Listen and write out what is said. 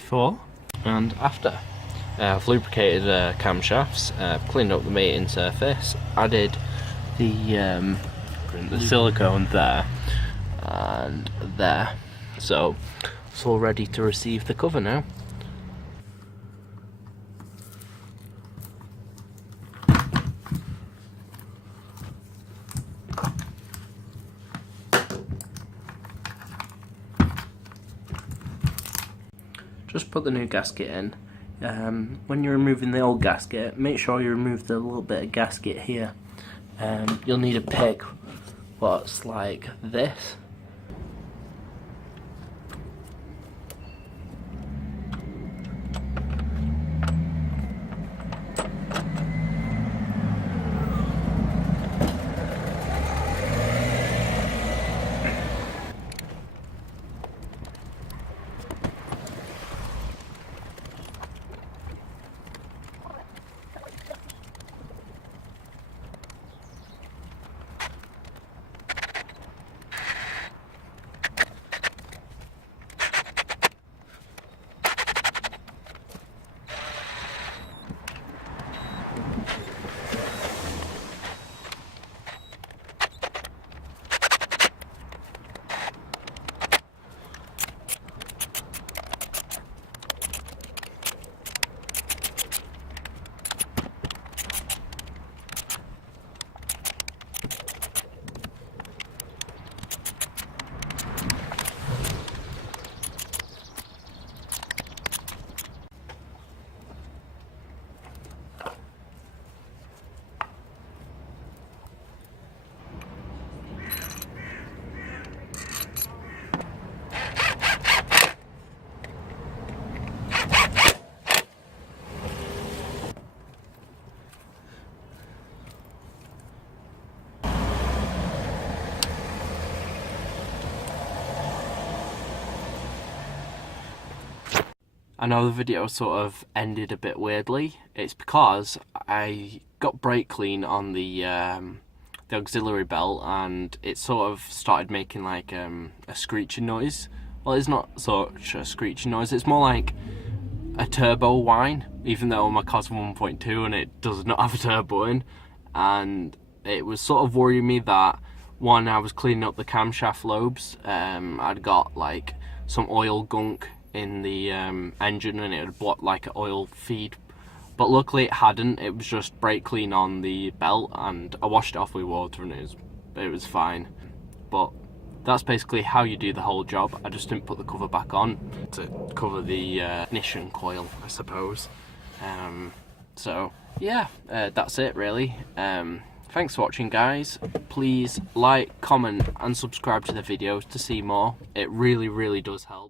before and after. I've lubricated camshafts, cleaned up the mating surface, added the silicone there and there, so it's all ready to receive the cover now. Just put the new gasket in. When you're removing the old gasket, make sure you remove the little bit of gasket here. You'll need a pick what's like this. I know the video sort of ended a bit weirdly. It's because I got brake clean on the auxiliary belt and it sort of started making like a screeching noise. Well, it's not such a screeching noise, it's more like a turbo whine, even though my car's 1.2 and it does not have a turbo in. And it was sort of worrying me that when I was cleaning up the camshaft lobes, I'd got like some oil gunk in the engine and it would block like an oil feed, but luckily it hadn't. It was just brake clean on the belt and I washed it off with water and it was fine. But that's basically how you do the whole job. I just didn't put the cover back on to cover the ignition coil, I suppose. So yeah, that's it really. Thanks for watching, guys. Please like, comment and subscribe to the videos to see more. It really does help.